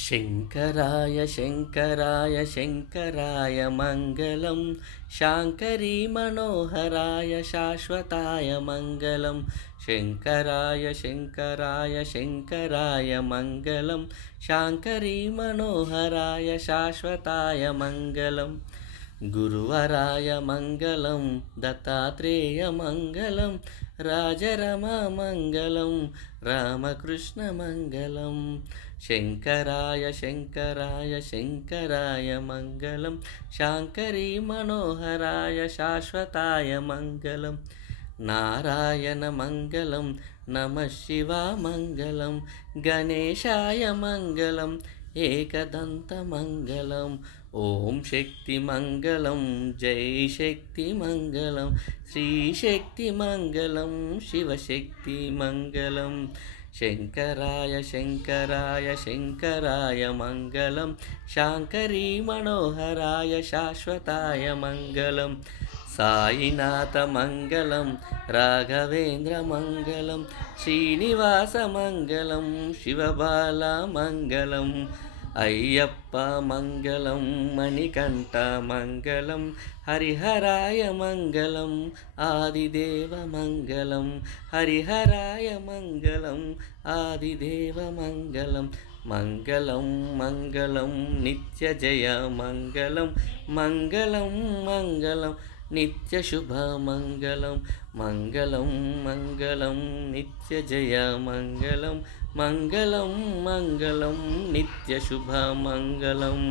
शङ्कराय शङ्कराय शङ्कराय मङ्गलं शाङ्करी मनोहराय शाश्वताय मङ्गलं शङ्कराय शङ्कराय शङ्कराय मङ्गलं शाङ्करी मनोहराय शाश्वताय मङ्गलं गुरुवराय मङ्गलं दत्तात्रेय मङ्गलं राजरमा मङ्गलं रामकृष्ण मङ्गलं शङ्कराय शङ्कराय शङ्कराय मङ्गलं शाङ्करी मनोहराय शाश्वताय मङ्गलं नारायण मङ्गलं नमः शिवाय मङ्गलं गणेशाय मङ्गलं एकदन्तमङ्गलं ॐ शक्तिमङ्गलं जय शक्तिमङ्गलं श्रीशक्तिमङ्गलं शिवशक्तिमङ्गलं शङ्कराय शङ्कराय शङ्कराय मङ्गलं शाङ्करी मनोहराय शाश्वताय मङ्गलं साईनाथमङ्गलं राघवेन्द्रमङ्गलं श्रीनिवासमङ्गलं शिवबालमङ्गलम् अय्यप्प मङ्गलं मणिकण्ठमङ्गलं हरिहराय मङ्गलम् आदिदेवमङ्गलं हरिहराय मङ्गलम् आदिदेवमङ्गलं मङ्गलं मङ्गलं नित्यजय मङ्गलं मङ्गलं मङ्गलं नित्यशुभमङ्गलं मङ्गलं मङ्गलं नित्यजय मङ्गलं मङ्गलं मङ्गलं नित्यशुभमङ्गलम्।